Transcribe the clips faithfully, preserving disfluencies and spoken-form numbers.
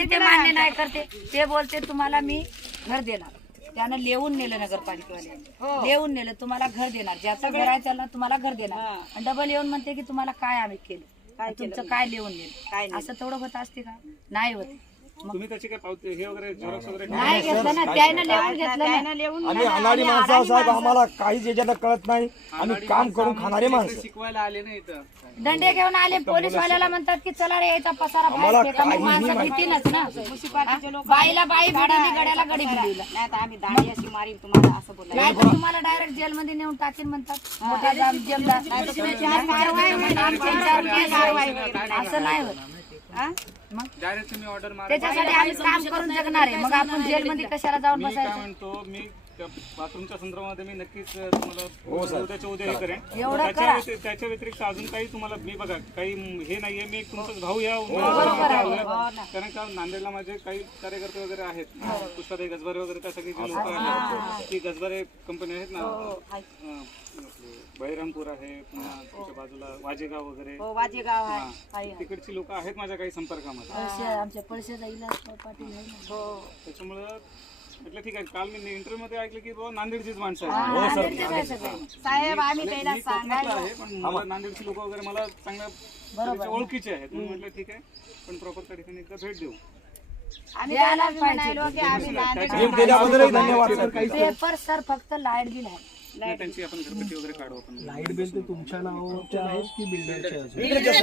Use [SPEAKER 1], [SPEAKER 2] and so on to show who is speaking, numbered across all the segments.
[SPEAKER 1] ते मान्य नाही करते. ते बोलते तुम्हाला मी घर देणार. त्यानं लिहून नेलं नगरपालिकेवाले, लिहून नेलं तुम्हाला घर देणार, ज्याचं घर आहे त्याला तुम्हाला घर देणार. आणि डबल येऊन म्हणते की तुम्हाला काय आम्ही केलं, तुमचं काय लिहून नेलं. असं थोडं होत असते का? नाही होते.
[SPEAKER 2] तुम्ही त्याची काय पावती हे वगैरे झेरॉक्स वगैरे
[SPEAKER 1] नाही घेतलं ना, त्यानं लिहून घेतलं ना.
[SPEAKER 3] आम्ही अनाडी माणसं साहेब, आम्हाला काहीच याच्यात कळत नाही. आम्ही काम करून खाणारे माणसं.
[SPEAKER 2] शिकवायला आले ना इथं.
[SPEAKER 1] दंडे घेऊन आले पोलीस वाल्याला म्हणतात की चला रे याचा पसारा बाहेर फेका. मग माणसं भीतीनच ना. बाईला बाई भिडली, गड्याला गडी भिडली.
[SPEAKER 4] आम्ही दाढी अशी मारीन तुम्हाला असं बोलला.
[SPEAKER 1] नाही तर तुम्हाला डायरेक्ट जेलमध्ये नेऊन टाकीन म्हणतात. मोठ्या जाम- जेमदार. असं नाही होत. मग
[SPEAKER 2] डायरेक्ट तुम्ही ऑर्डर मारा.
[SPEAKER 1] त्याच्यासाठी आम्ही काम करून जगणार आहे. मग आपण जेलमध्ये कशाला जाऊन
[SPEAKER 2] मी काय
[SPEAKER 1] बसायचं?
[SPEAKER 2] म्हणतो, मी त्या बाथरूमच्या संदर्भामध्ये मी नक्कीच तुम्हाला उद्याच्या उद्या हे करेन.
[SPEAKER 1] एवढं
[SPEAKER 2] त्याच्या
[SPEAKER 1] करा.
[SPEAKER 2] व्यतिरिक्त- त्याच्या व्यतिरिक्त अजून काही तुम्हाला मी बघा काही हे नाहीये. मी एक तुमचाच भाऊ या उमेदवारामध्ये आलोय. कारण का नांदेडला माझे काही कार्यकर्ते वगैरे आहेत, पुष्पाताई गजबारे वगैरे त्या सगळी जी लोक आहेत, ती गजबारे कंपनी आहेत ना, अं, बहिरामपूर आहे, पुन्हा तुमच्या बाजूला वाजेगाव वगैरे,
[SPEAKER 4] वाजेगाव
[SPEAKER 2] हा,
[SPEAKER 4] आहे.
[SPEAKER 2] तिकडची लोक आहेत माझ्या काही संपर्कामध्ये.
[SPEAKER 1] पैसे आमच्या पैशाचा इलाज पाटील आहे ना.
[SPEAKER 2] त्याच्यामुळं म्हटलं ठीक आहे. काल मी इंटरव्ह्यू मध्ये ऐकलं की बाबा नांदेडचीच माणसं
[SPEAKER 1] हा,
[SPEAKER 2] आहेत.
[SPEAKER 1] नांदेडचेच आहे सगळे.
[SPEAKER 4] साहेब आम्ही पहिला
[SPEAKER 2] मी कोकणातला
[SPEAKER 4] सांगायला
[SPEAKER 2] आहे, पण मला नांदेडची लोक वगैरे मला चांगल्या प्रकारचे ओळखीचे आहेत. म्हणून म्हटलं ठीक आहे, पण प्रॉपर त्या ठिकाणी एकदा भेट देऊ.
[SPEAKER 4] आम्ही त्याला म्हणालो की आम्ही
[SPEAKER 3] भेट दिल्याबद्दलही धन्यवाद सर.
[SPEAKER 1] पेपर सर फक्त लाईट बिल आहे.
[SPEAKER 2] नाही, त्यांची आपण घरपट्टी वगैरे काढू आपण.
[SPEAKER 5] लाईट बिल ते तुमच्या नावाचे आहेत की बिल्डरचे अजून?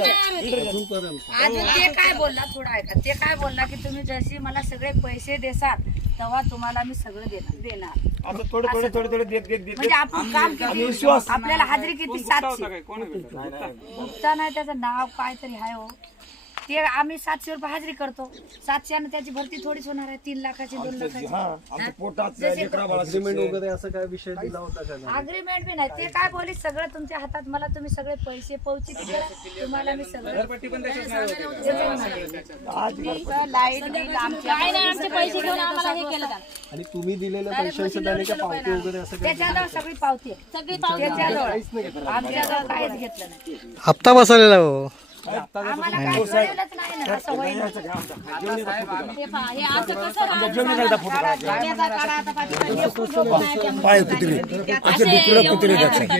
[SPEAKER 1] अजून ते काय बोलला थोडा ऐका. ते काय बोलला की तुम्ही जशी मला सगळे पैसे देसाल तेव्हा तुम्हाला मी सगळं देणार देणार
[SPEAKER 3] आता थोडे थोडे थोडे थोडे देत देत देत
[SPEAKER 1] म्हणजे आपण काम किती, आपल्याला हाजरी किती?
[SPEAKER 2] कोण गुप्ता होता
[SPEAKER 1] सातशे.
[SPEAKER 2] काय? कोण आहे गुप्ता?
[SPEAKER 1] गुप्ता नाही, त्याचं नाव काय तरी आहे हो. ते आम्ही सातशे रुपये हाजरी करतो. सातशे आणि त्याची भरती थोडीच होणार आहे. तीन लाखाची दोन लाखाची
[SPEAKER 3] हा आमच्या पोटात
[SPEAKER 1] जसे-
[SPEAKER 3] लेकरा बाळा
[SPEAKER 5] अग्रीमेंट वगैरे असं काय विषय दिला होता का?
[SPEAKER 1] अग्रीमेंट बी नाही. ते काय बोलली सगळं तुमच्या हातात, मला तुम्ही सगळे पैसे पोहोची तुम्हाला मी सगळं
[SPEAKER 2] घरपट्टी पण त्याच्यात नाही होते.
[SPEAKER 3] आज
[SPEAKER 4] लाईट बिल आमच्या
[SPEAKER 5] आणि तुम्ही दिलेल्या पैशांचं त्याने काय पावती वगैरे असं काय?
[SPEAKER 1] त्याच्याजवळ सगळी पावती आहे. त्याच्याजवळ
[SPEAKER 5] काहीच नाही घेतलं.
[SPEAKER 1] आमच्याजवळ काहीच घेतलं नाही.
[SPEAKER 6] हप्ता बसवलेला हो.
[SPEAKER 1] आम्हाला काय कळलेलंच नाही ना. असं होईल
[SPEAKER 3] पाय कुत्रे असे डुकर कुत्रे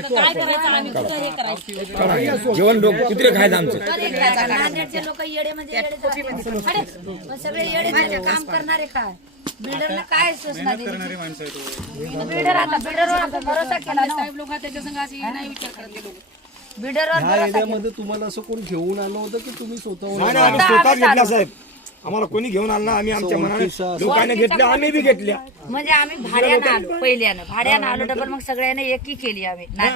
[SPEAKER 3] जेवण कुत्रे खायचं आमचं.
[SPEAKER 1] नांदेडचे लोक येडे म्हणजे येडे पण सगळे येडे म्हणजे काम करणारे काय? बिल्डरला काय सूचना दिली?
[SPEAKER 2] करणारी माणसं आहेत हो.
[SPEAKER 1] बिल्डर आता बिल्डरवर आपण भरोसा केला ना. बिल्डरवर
[SPEAKER 5] ह्या एरियामध्ये तुम्हाला असं कोण घेऊन आलं होतं की तुम्ही स्वतःहून?
[SPEAKER 3] नाही नाही, आम्ही स्वतः घेतल्या साहेब. आम्हाला कोणी घेऊन आलं ना. आम्ही आमच्या मनाने लोकांनी घेतल्या, आम्ही बी घेतल्या.
[SPEAKER 1] म्हणजे आम्ही भाड्यानं आलो, पहिल्यानं भाड्यानं आलो डबल. मग सगळ्यांना एकी केली आम्ही.